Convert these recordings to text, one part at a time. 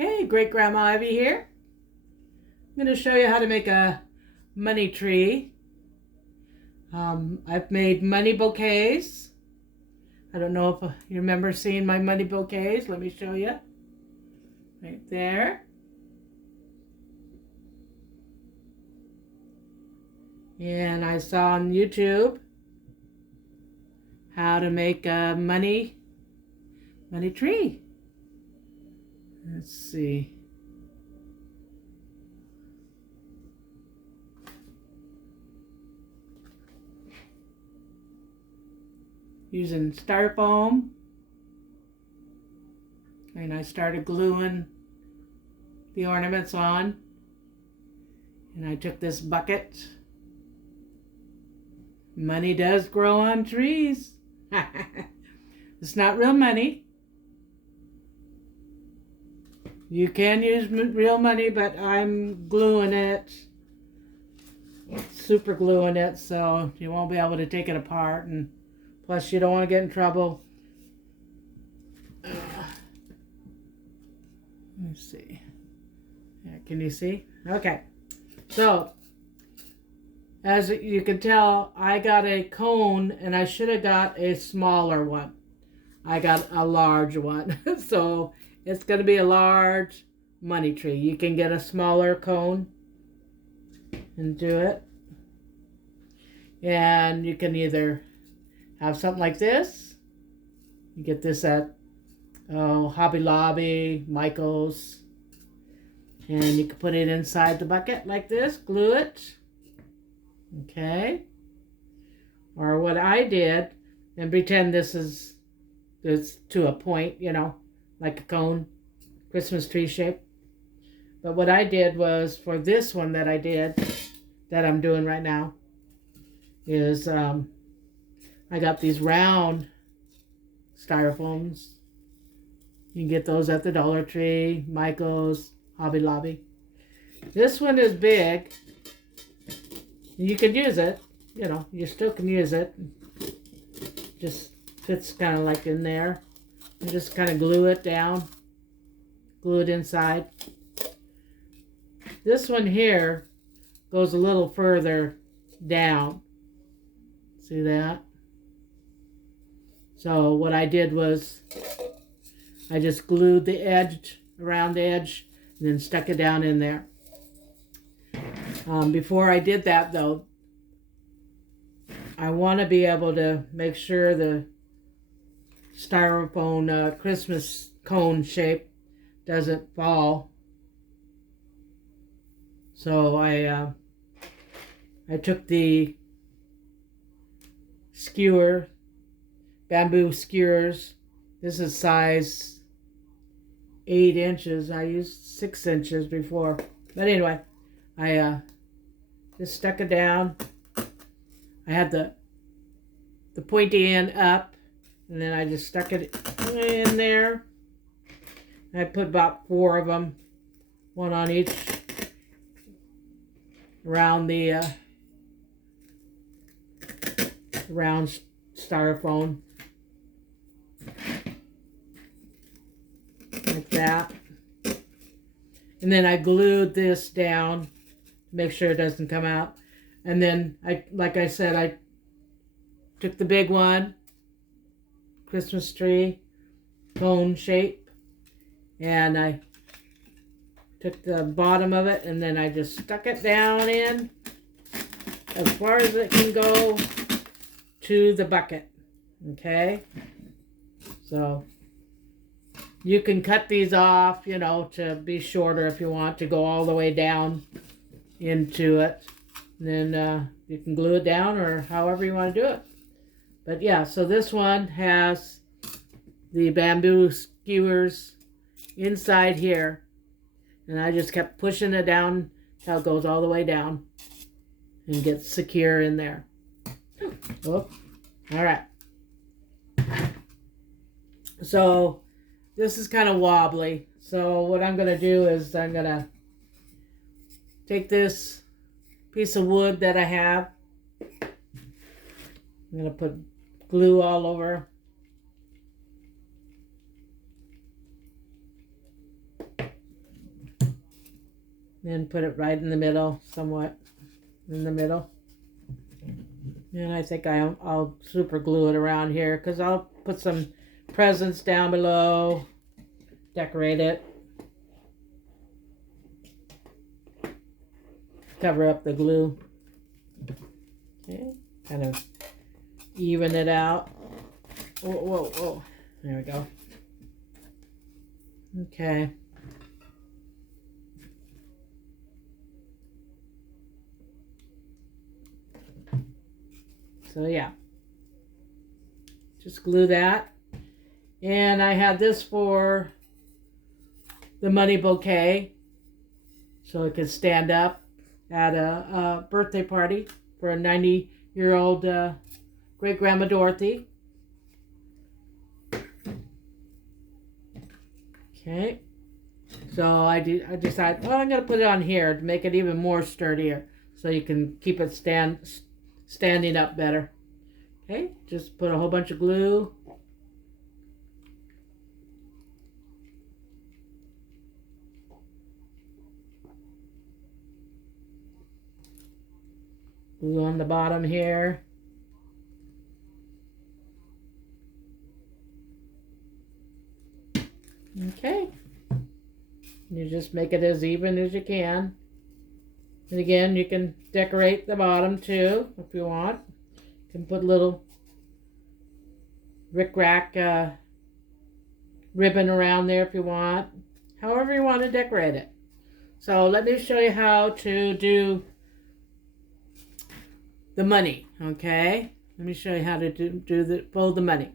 Okay, Great Grandma Ivy here. I'm going to show you how to make a money tree. I've made money bouquets. I don't know if you remember seeing my money bouquets. Let me show you. Right there. And I saw on YouTube how to make a money tree. Let's see. Using styrofoam, and I started gluing the ornaments on, and I took this bucket. Money does grow on trees. It's not real money. You can use real money, but I'm gluing it, super gluing it, so you won't be able to take it apart, and plus you don't want to get in trouble. Let me see. Yeah, can you see? Okay. So, as you can tell, I got a cone, and I should have got a smaller one. I got a large one. So, it's going to be a large money tree. You can get a smaller cone and do it. And you can either have something like this. You get this at Hobby Lobby, Michael's. And you can put it inside the bucket like this, glue it. Okay. Or what I did, and pretend this is to a point, you know, like a cone, Christmas tree shape. But what I did was, for this one that I did, that I'm doing right now, is I got these round styrofoams. You can get those at the Dollar Tree, Michael's, Hobby Lobby. This one is big. You can use it. You know, you still can use it. Just fits kind of like in there. And just kind of glue it down. Glue it inside. This one here goes a little further down. See that? So what I did was I just glued the edge, around the edge, and then stuck it down in there. Before I did that, though, I want to be able to make sure the styrofoam Christmas cone shape doesn't fall. So I took the skewer, bamboo skewers. This is size 8 inches. I used 6 inches before. But anyway, I just stuck it down. I had the pointy end up, and then I just stuck it in there. I put about 4 of them, one on each, around the round styrofoam, like that. And then I glued this down to make sure it doesn't come out. And then like I said, I took the big one, Christmas tree, cone shape, and I took the bottom of it, and then I just stuck it down in as far as it can go to the bucket. Okay? So you can cut these off, you know, to be shorter if you want to go all the way down into it. And then you can glue it down or however you want to do it. But yeah, so this one has the bamboo skewers inside here. And I just kept pushing it down until it goes all the way down and gets secure in there. Oh, all right. So this is kind of wobbly. So what I'm going to do is I'm going to take this piece of wood that I have. I'm going to put glue all over. Then put it right in the middle, somewhat in the middle. And I think I'll super glue it around here because I'll put some presents down below, decorate it, cover up the glue. Okay, kind of even it out. Whoa, whoa, whoa. There we go. Okay. So yeah, just glue that. And I had this for the money bouquet, so it could stand up at a birthday party for a 90-year-old great-grandma Dorothy. Okay, so I decided, well, I'm going to put it on here to make it even more sturdier, so you can keep it standing up better. Okay, just put a whole bunch of glue. Glue on the bottom here. Okay. You just make it as even as you can. And again, you can decorate the bottom too if you want. You can put little rick-rack ribbon around there if you want. However you want to decorate it. So let me show you how to do the money, okay? Let me show you how to fold the money.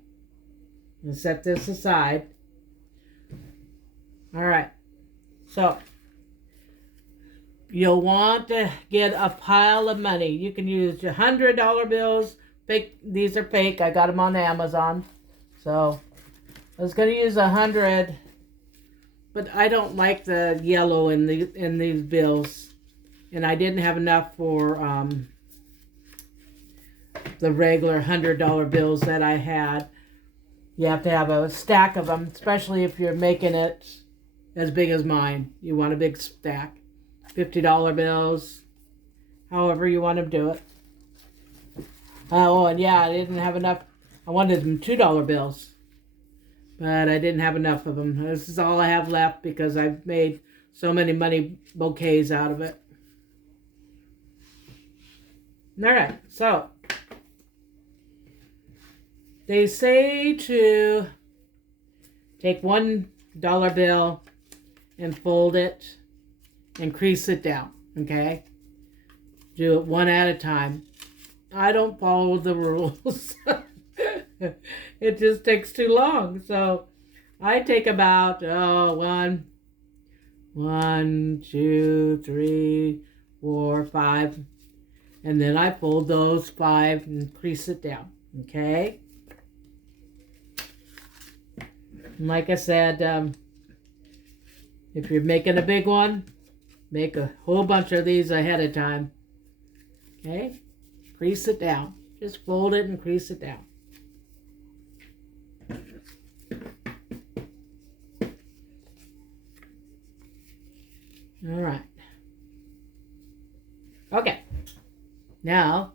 And set this aside. All right. So you'll want to get a pile of money. You can use your $100 bills. Fake, these are fake. I got them on Amazon. So I was going to use 100, but I don't like the yellow in these bills, and I didn't have enough for the regular $100 bills that I had. You have to have a stack of them, especially if you're making it as big as mine. You want a big stack. $50 bills, however you want to do it. Oh, and yeah, I didn't have enough. I wanted them $2 bills, but I didn't have enough of them. This is all I have left because I've made so many money bouquets out of it. All right, so they say to take $1 bill and fold it and crease it down, okay? Do it one at a time. I don't follow the rules. It just takes too long. So I take about, one, 2, 3, 4, 5. And then I fold those 5 and crease it down, okay? And like I said, if you're making a big one, make a whole bunch of these ahead of time. Okay? Crease it down. Just fold it and crease it down. All right. Okay. Now,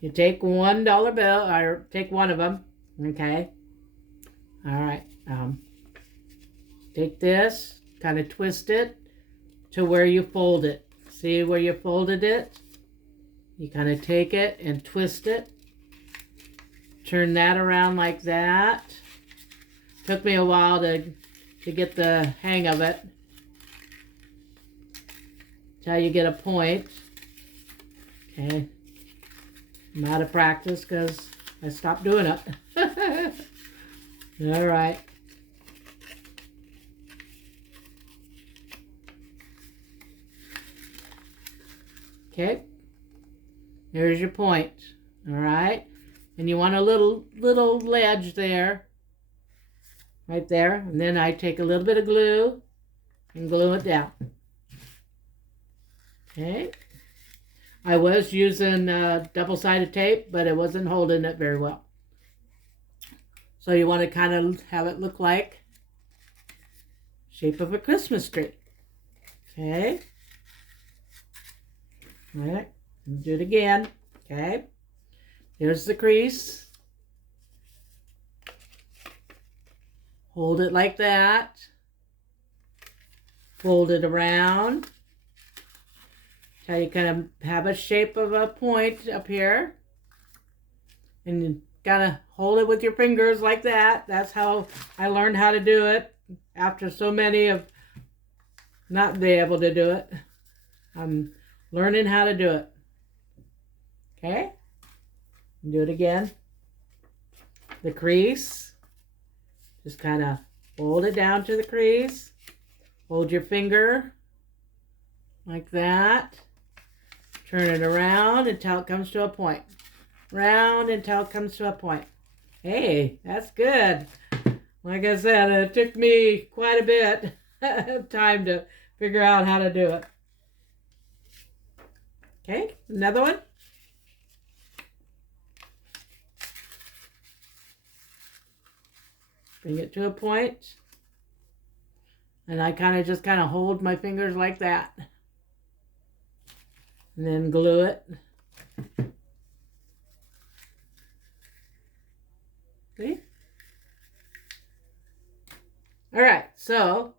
you take $1 bill, or take one of them. Okay? All right. Take this, kind of twist it to where you fold it. See where you folded it? You kind of take it and twist it. Turn that around like that. Took me a while to get the hang of it. Till you get a point. Okay. I'm out of practice because I stopped doing it. All right. Okay, there's your point, all right? And you want a little ledge there, right there. And then I take a little bit of glue and glue it down. Okay. I was using double-sided tape, but it wasn't holding it very well. So you want to kind of have it look like shape of a Christmas tree. Okay. All right. Do it again. Okay. Here's the crease. Hold it like that. Fold it around. Till you kind of have a shape of a point up here. And you gotta hold it with your fingers like that. That's how I learned how to do it. After so many of not being able to do it, I'm learning how to do it. Okay? Do it again. The crease. Just kind of hold it down to the crease. Hold your finger like that. Turn it around until it comes to a point. Round until it comes to a point. Hey, that's good. Like I said, it took me quite a bit of time to figure out how to do it. Okay, another one. Bring it to a point. And I just kind of hold my fingers like that. And then glue it. See? All right, so,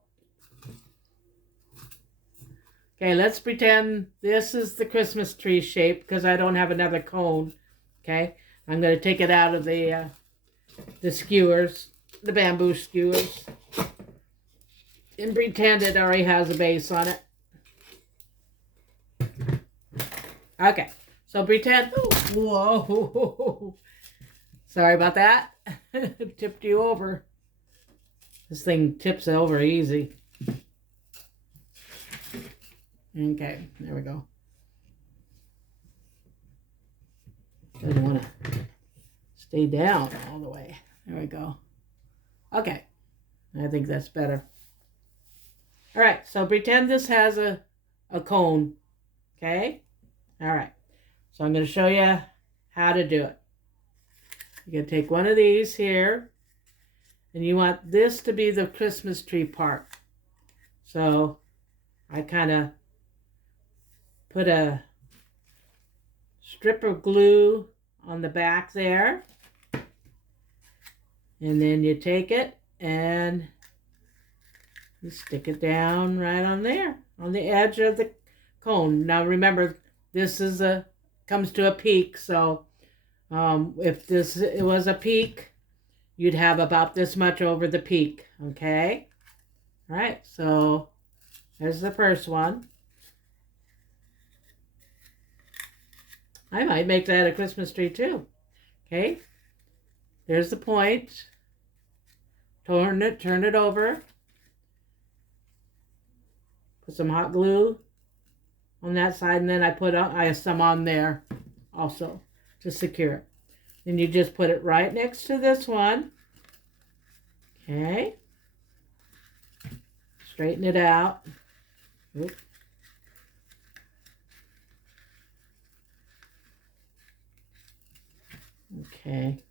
okay, let's pretend this is the Christmas tree shape because I don't have another cone. Okay, I'm going to take it out of the skewers, the bamboo skewers, and pretend it already has a base on it. Okay, so pretend, whoa, sorry about that, tipped you over. This thing tips over easy. Okay, there we go. Doesn't want to stay down all the way. There we go. Okay, I think that's better. All right, so pretend this has a cone, okay? All right, so I'm going to show you how to do it. You're going to take one of these here, and you want this to be the Christmas tree part. So I kind of put a strip of glue on the back there, and then you take it and you stick it down right on there, on the edge of the cone. Now remember, this is comes to a peak, so if it was a peak, you'd have about this much over the peak, okay? All right, so there's the first one. I might make that a Christmas tree too. Okay, there's the point. Turn it over. Put some hot glue on that side, and then I have some on there also to secure it. Then you just put it right next to this one. Okay. Straighten it out. Oops. Okay.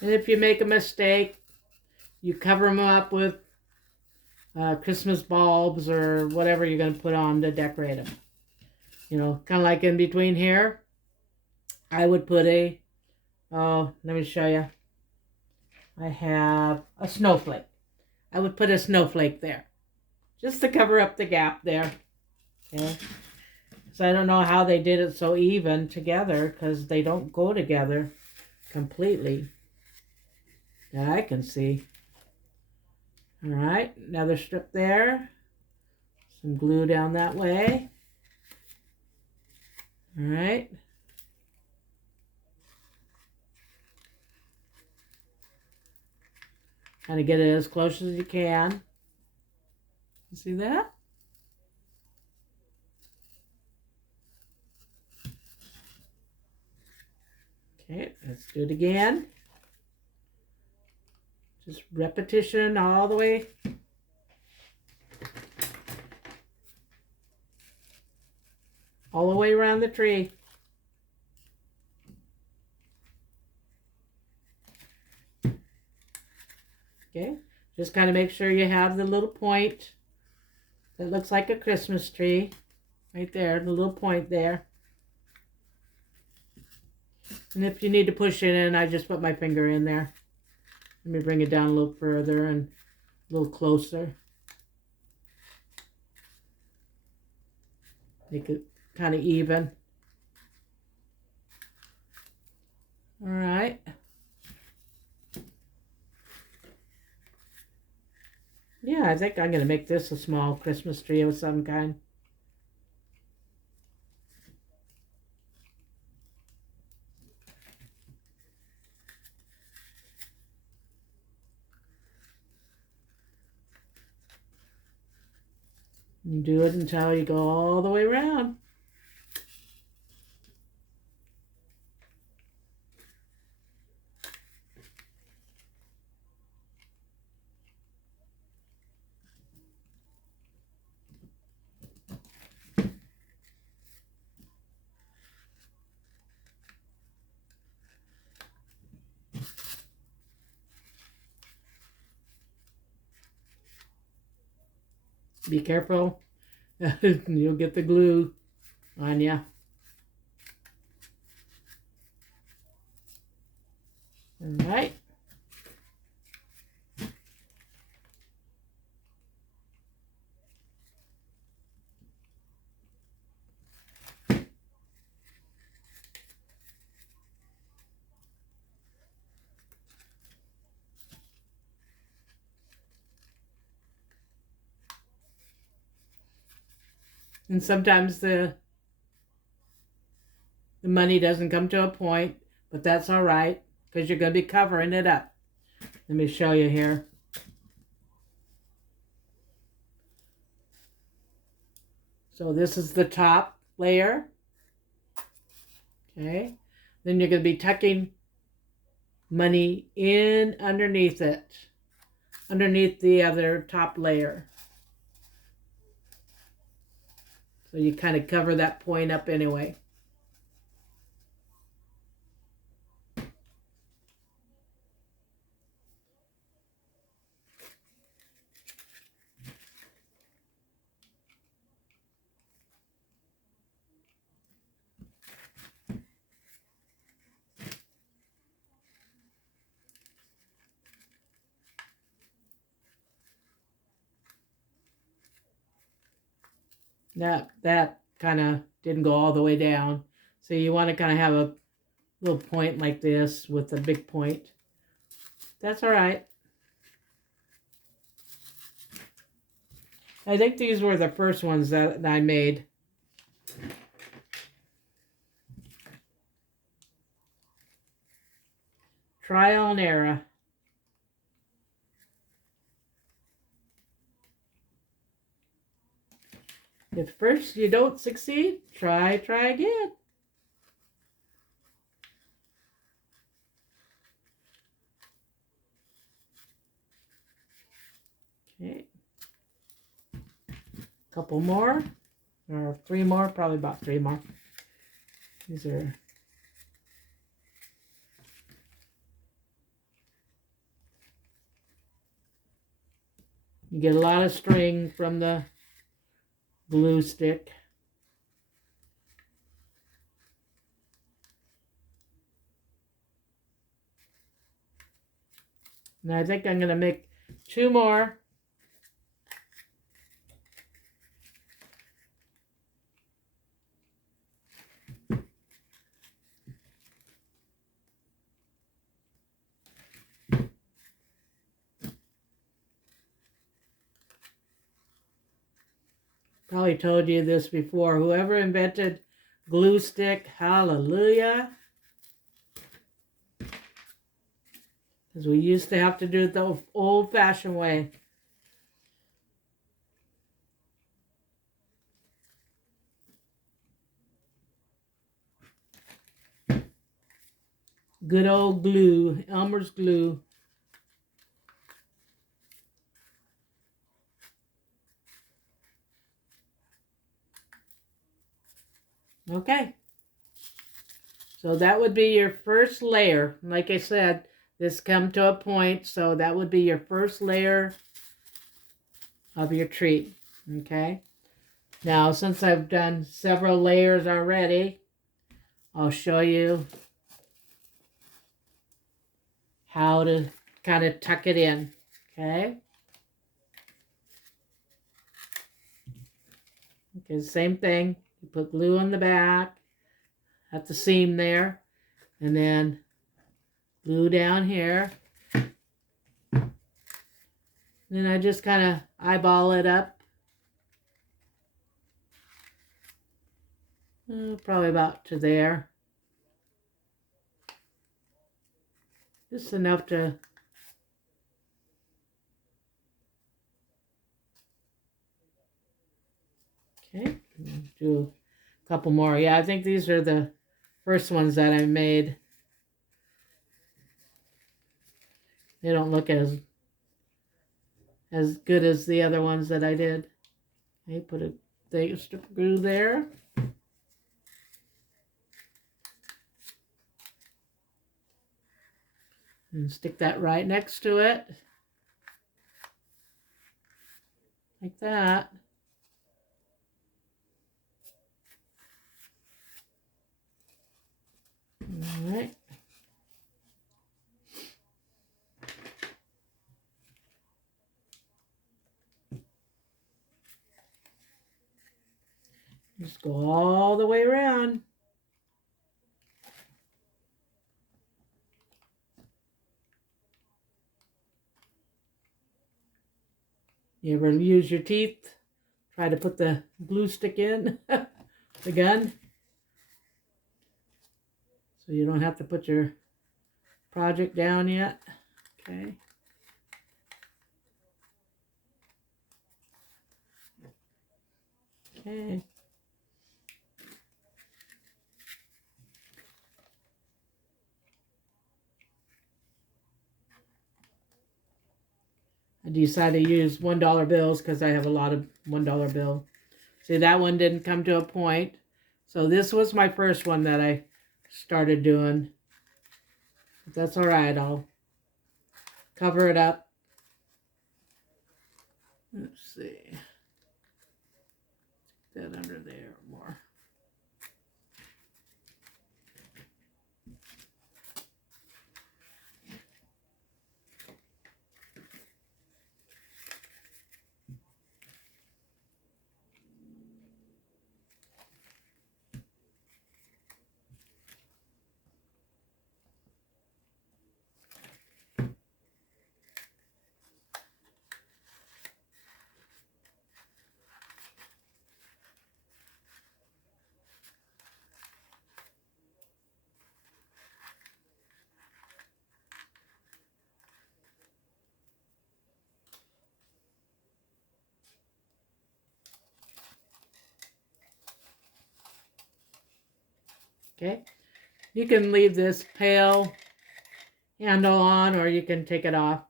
And if you make a mistake, you cover them up with Christmas bulbs or whatever you're going to put on to decorate them. You know, kind of like in between here, I would put let me show you. I have a snowflake. I would put a snowflake there, just to cover up the gap there. Okay. So I don't know how they did it so even together, because they don't go together completely that I can see. All right, another strip there. Some glue down that way. All right. Kind of get it as close as you can. You see that? Okay, let's do it again. Just repetition all the way. All the way around the tree. Okay, just kind of make sure you have the little point that looks like a Christmas tree right there, the little point there. And if you need to push it in, I just put my finger in there. Let me bring it down a little further and a little closer. Make it kind of even. All right. Yeah, I think I'm going to make this a small Christmas tree of some kind. You do it until you go all the way around. Be careful. You'll get the glue on you. All right. And sometimes the money doesn't come to a point, but that's all right because you're going to be covering it up. Let me show you here. So this is the top layer. Okay. Then you're going to be tucking money in underneath it, underneath the other top layer. So you kind of cover that point up anyway. That kind of didn't go all the way down. So you want to kind of have a little point like this with a big point. That's all right. I think these were the first ones that I made. Trial and error. If first you don't succeed, try again. Okay. Couple more, or 3 more, probably about 3 more. These are you get a lot of string from the glue stick. And I think I'm going to make 2 more. Probably told you this before. Whoever invented glue stick, hallelujah. Because we used to have to do it the old-fashioned way. Good old glue, Elmer's glue. Okay. So that would be your first layer. Like I said, this come to a point, so that would be your first layer of your tree. Okay, now since I've done several layers already, I'll show you how to kind of tuck it in. Okay, same thing. You put glue on the back at the seam there, and then glue down here. Then I just kind of eyeball it up. Probably about to there. Just enough to okay, do a couple more. Yeah, I think these are the first ones that I made. They don't look as good as the other ones that I did. Okay, put a strip of glue there. And stick that right next to it. Like that. All right. Just go all the way around. You ever use your teeth? Try to put the glue stick in the gun, so you don't have to put your project down yet. Okay. Okay. I decided to use $1 bills because I have a lot of $1 bill. See, that one didn't come to a point. So this was my first one that I started doing. But that's all right. I'll cover it up. Let's see. Stick that under there more. Okay, you can leave this pail handle on, or you can take it off.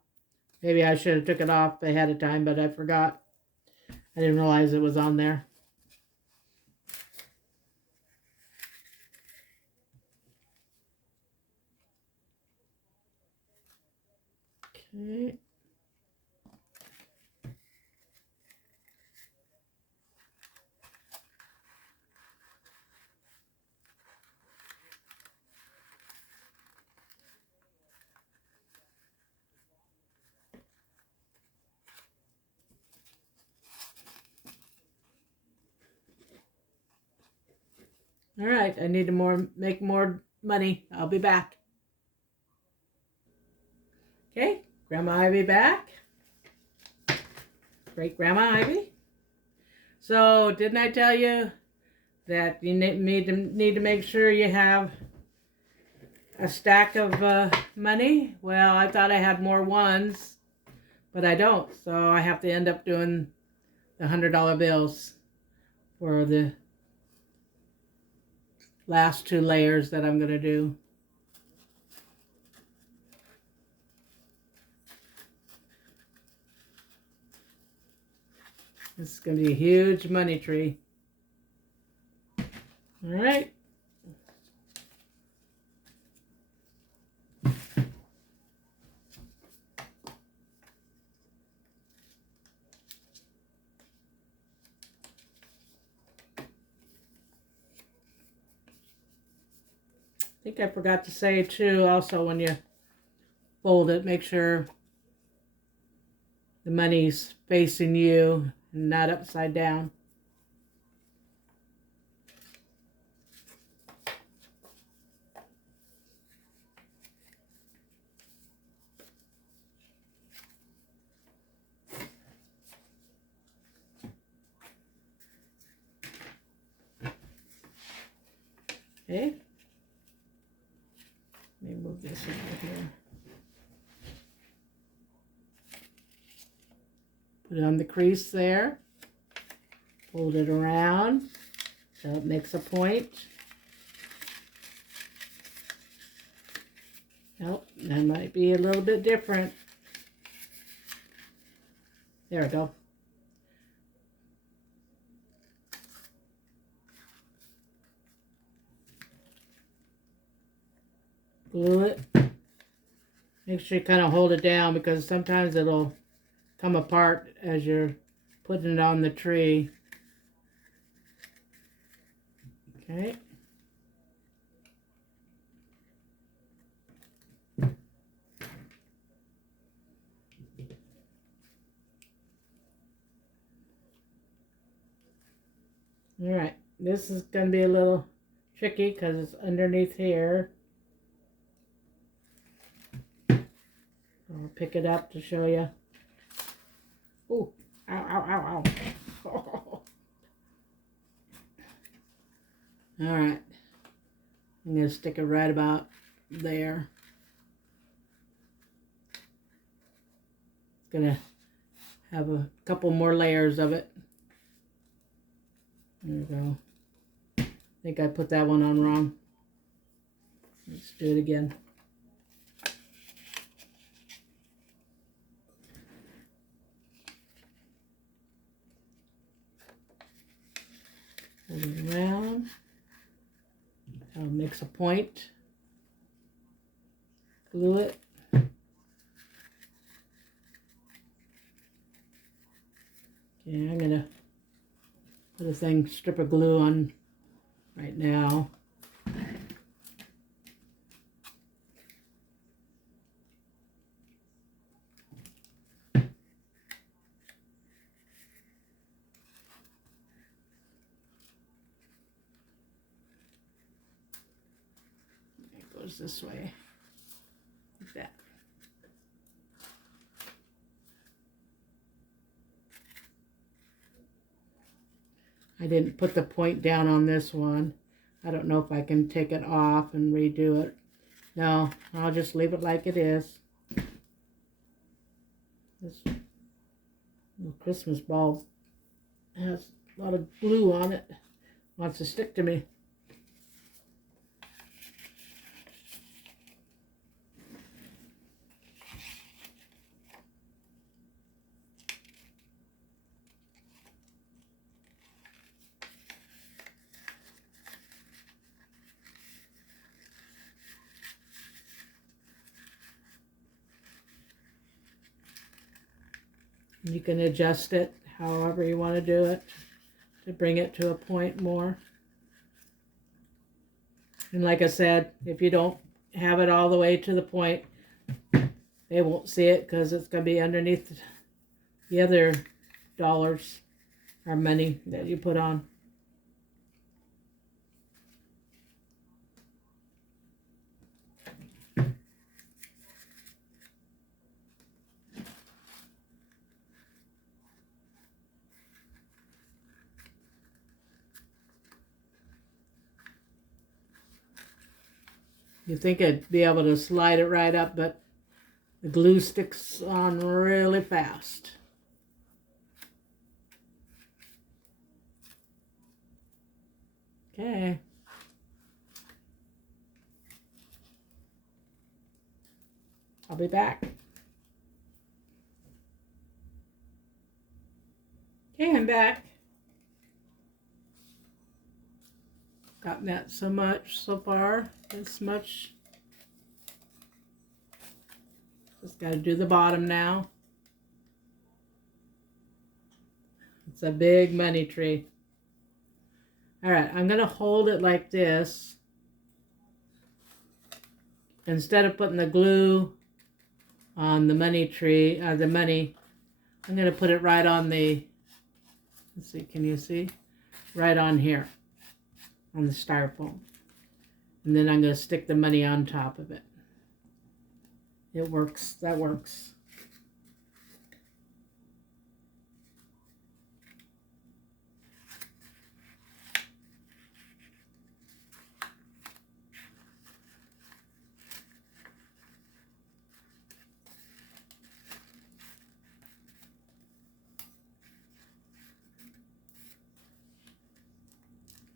Maybe I should have took it off ahead of time, but I forgot. I didn't realize it was on there. Okay. All right, I need to make more money. I'll be back. Okay, Grandma Ivy back. Great Grandma Ivy. So, didn't I tell you that you need to make sure you have a stack of money? Well, I thought I had more ones, but I don't. So I have to end up doing the $100 bills for the last two layers that I'm going to do. This is going to be a huge money tree. All right. think I forgot to say too, also when you fold it, make sure the money's facing you and not upside down. Okay. Let me move this over here. Put it on the crease there. Fold it around so it makes a point. Nope, that might be a little bit different. There we go. Glue it. Make sure you kind of hold it down because sometimes it'll come apart as you're putting it on the tree. Okay. All right, this is going to be a little tricky because it's underneath here. I'll pick it up to show you. Ooh, ow, ow, ow, ow. All right, I'm going to stick it right about there. It's going to have a couple more layers of it. There we go. I think I put that one on wrong. Let's do it again. Hold it around. I'll mix a point. Glue it. Okay, I'm gonna put a strip of glue on right now. It goes this way, like that. I didn't put the point down on this one. I don't know if I can take it off and redo it. No, I'll just leave it like it is. This little Christmas ball has a lot of glue on it. Wants to stick to me. You can adjust it however you want to do it to bring it to a point more. And like I said, if you don't have it all the way to the point, they won't see it because it's going to be underneath the other dollars or money that you put on. You think I'd be able to slide it right up, but the glue sticks on really fast. Okay. I'll be back. Okay, I'm back. Gotten that so much so far. This much. Just got to do the bottom now. It's a big money tree. All right, I'm going to hold it like this. instead of putting the glue on the money tree, the money, I'm going to put it right on the, let's see, can you see? Right on here, on the styrofoam. And then I'm going to stick the money on top of it. It works, that works.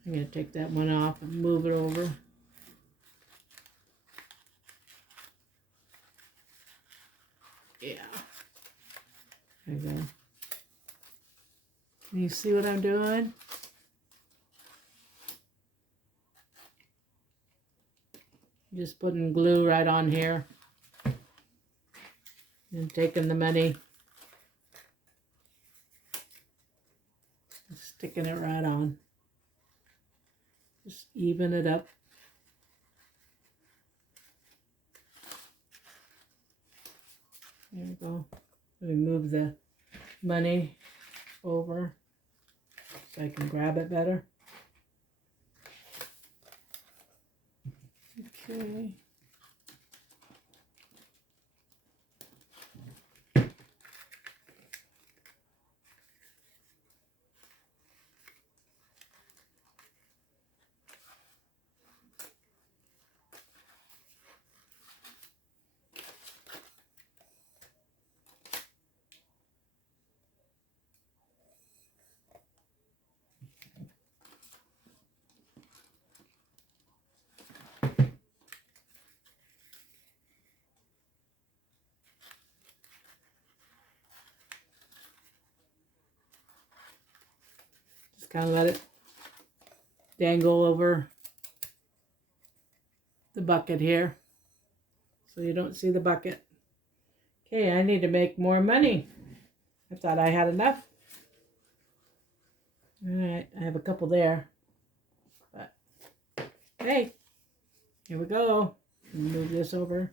I'm going to take that one off and move it over. Yeah. There you go. Can you see what I'm doing? Just putting glue right on here. And taking the money. Sticking it right on. Just even it up. There we go. Let me move the money over so I can grab it better. Okay. Just kind of let it dangle over the bucket here so you don't see the bucket. Okay, I need to make more money. I thought I had enough. All right, I have a couple there. But hey, here we go. Move this over.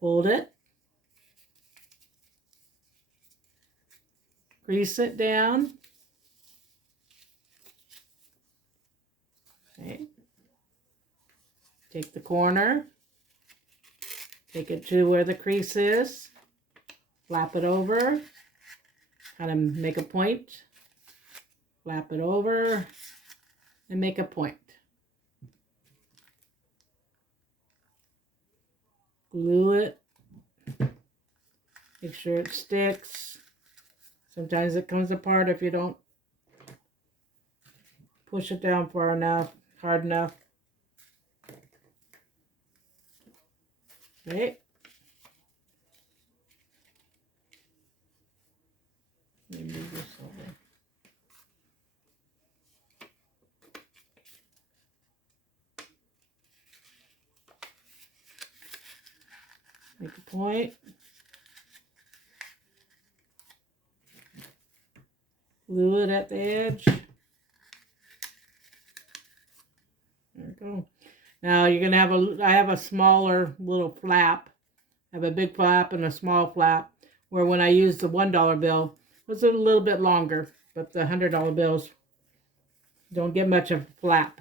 Hold it. Grease it down. Okay. Take the corner. Take it to where the crease is. Flap it over. Kind of make a point. Flap it over. And make a point. Glue it. Make sure it sticks. Sometimes it comes apart if you don't push it down far enough, hard enough. Okay. Let me move this over. Make a point. Glue it at the edge. There we go. Now you're gonna have I have a smaller little flap. I have a big flap and a small flap. Where when I use the $1 bill, it was a little bit longer, but the $100 bills don't get much of a flap.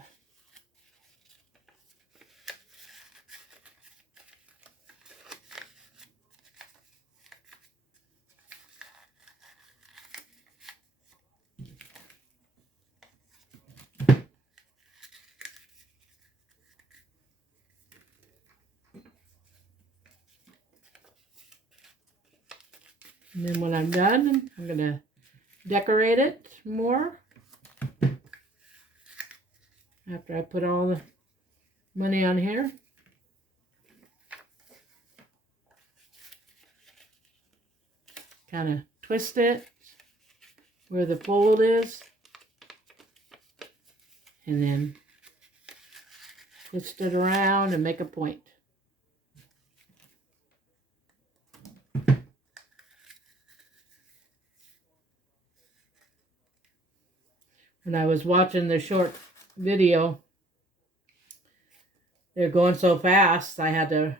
And then when I'm done, I'm going to decorate it more. After I put all the money on here. Kind of twist it where the fold is. And then twist it around and make a point. When I was watching the short video they're going so fast, I had to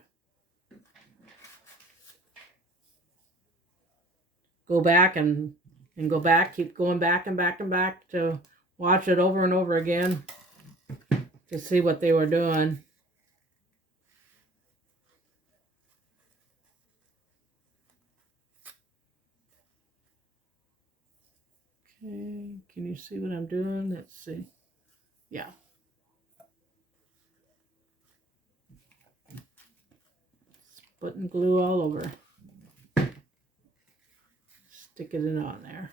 go back and go back, keep going back and back and back to watch it over and over again to see what they were doing. Okay, can you see what I'm doing? Let's see. Yeah. Putting glue all over. Sticking it on there.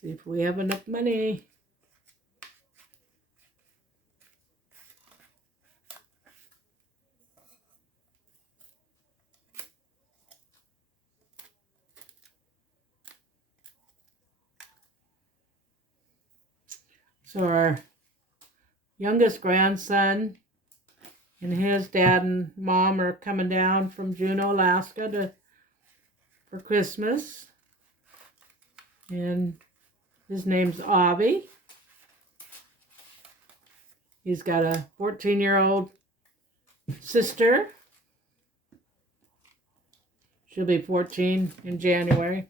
See if we have enough money. So our youngest grandson and his dad and mom are coming down from Juneau, Alaska for Christmas. And his name's Avi. He's got a 14-year-old sister. She'll be 14 in January.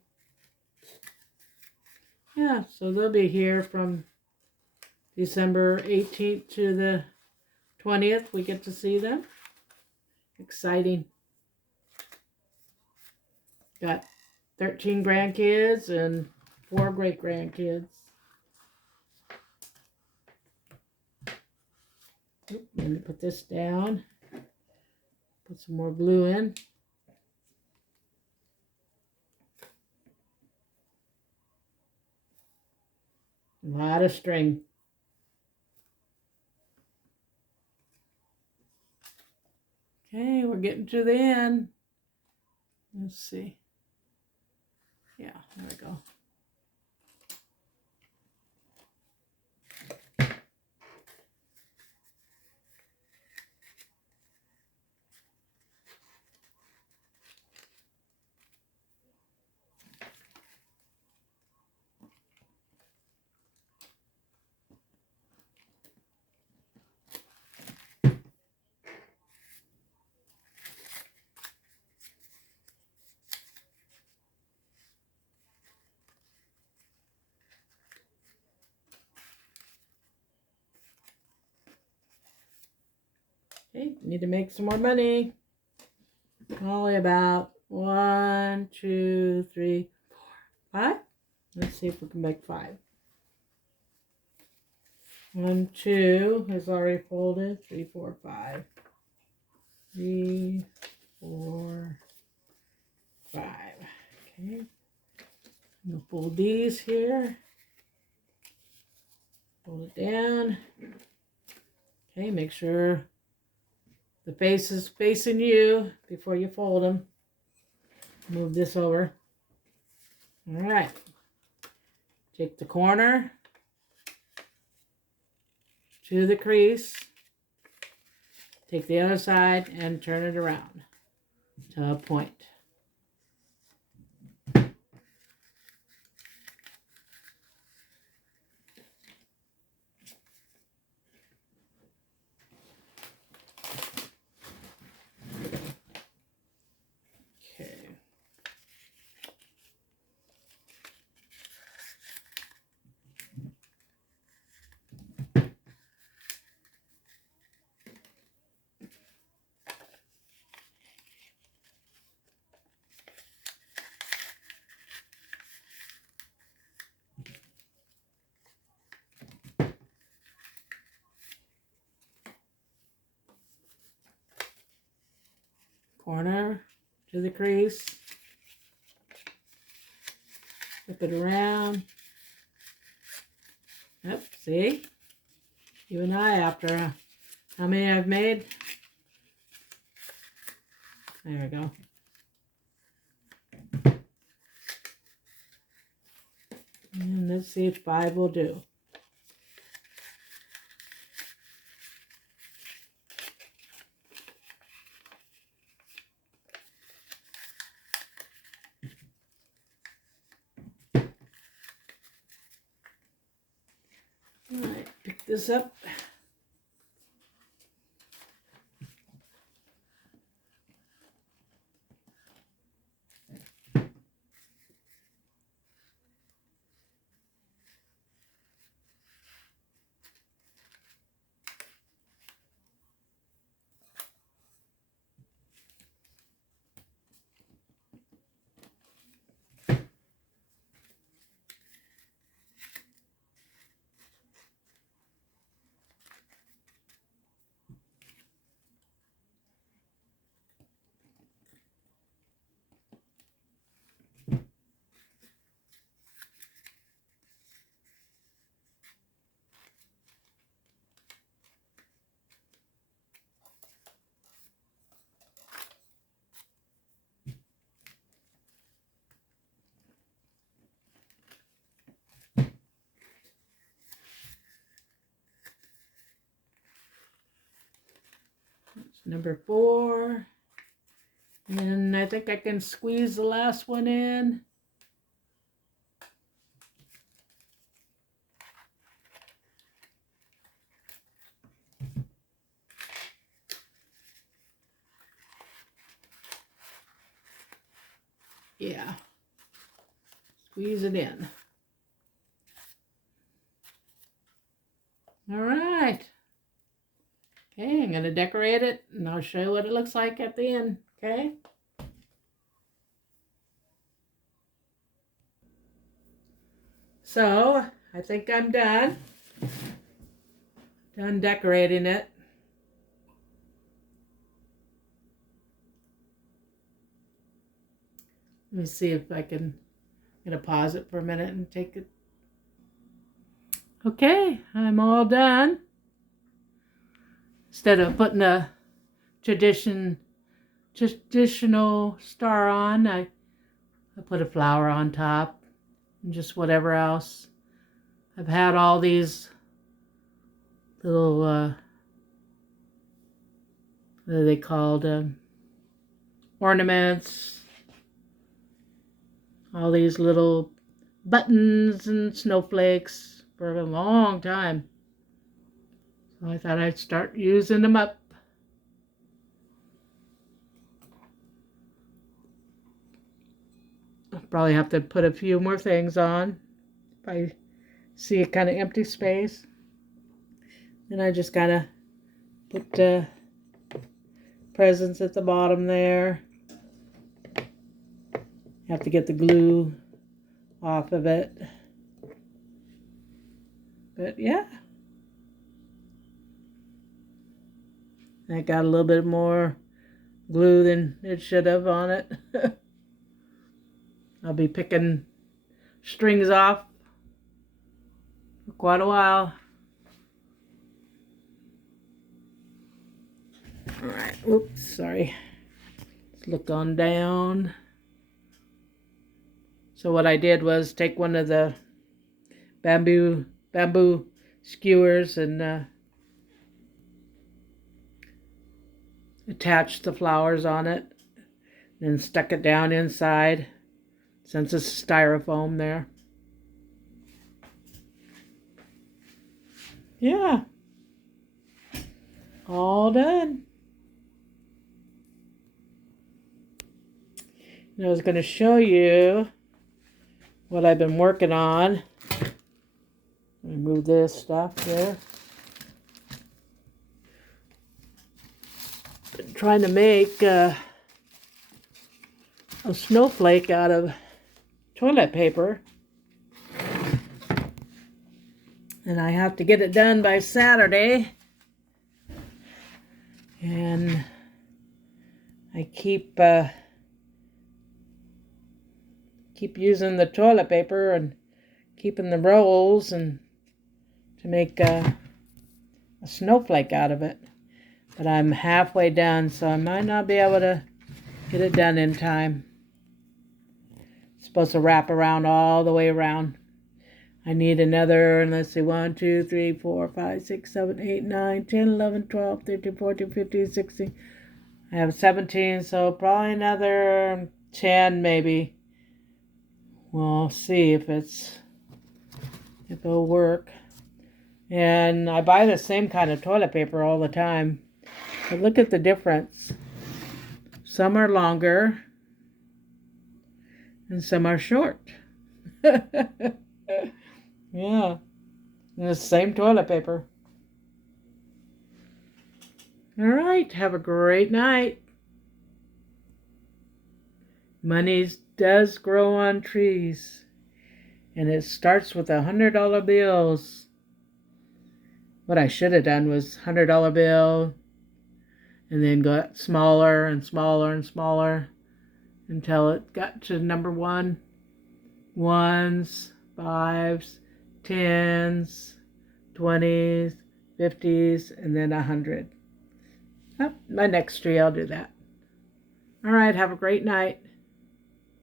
Yeah, so they'll be here from December 18th to the 20th. We get to see them. Exciting. Got 13 grandkids and 4 great-grandkids. Let me put this down. Put some more glue in. A lot of string. Okay, we're getting to the end. Let's see. Yeah, there we go. Okay, need to make some more money. Only about 1, 2, 3, 4, 5. Let's see if we can make 5. 1, 2 is already folded. 3, 4, 5. 3, 4, 5. Okay. I'm gonna fold these here. Fold it down. Okay, make sure the face is facing you before you fold them. Move this over. All right. Take the corner to the crease. Take the other side and turn it around to a point. Corner to the crease. Flip it around. Yep, see? You and I, after how many I've made? There we go. And let's see if 5 will do. pick this up. That's number 4. And I think I can squeeze the last one in. Yeah. Squeeze it in. All right. Okay, I'm going to decorate it, and I'll show you what it looks like at the end, okay? So, I think I'm done. Done decorating it. Let me see if I can pause it for a minute and take it. Okay, I'm all done. Instead of putting a traditional star on, I put a flower on top and just whatever else. I've had all these little, what are they called? Ornaments. All these little buttons and snowflakes for a long time. So I thought I'd start using them up. I'll probably have to put a few more things on if I see a kind of empty space. Then I just kind of put presents at the bottom there. Have to get the glue off of it. But yeah. I got a little bit more glue than it should have on it. I'll be picking strings off for quite a while. Alright, oops, sorry. Let's look on down. So what I did was take one of the bamboo skewers and attached the flowers on it, then stuck it down inside since it's styrofoam there. Yeah, all done. And I was going to show you what I've been working on. Remove this stuff there. Been trying to make a snowflake out of toilet paper. And I have to get it done by Saturday. And I keep using the toilet paper and keeping the rolls and to make a snowflake out of it. But I'm halfway done, so I might not be able to get it done in time. It's supposed to wrap around all the way around. I need another, let's see, 1, 2, 3, 4, 5, 6, 7, 8, 9, 10, 11, 12, 13, 14, 15, 16. I have 17, so probably another 10 maybe. We'll see if it'll work. And I buy the same kind of toilet paper all the time. But look at the difference. Some are longer and some are short. Yeah, and the same toilet paper. All right, have a great night. Money does grow on trees, and it starts with $100 bills. What I should have done was $100 bill, and then got smaller and smaller and smaller until it got to number one. Ones, fives, tens, 20s, 50s, and then 100. Oh, my next tree, I'll do that. All right, have a great night.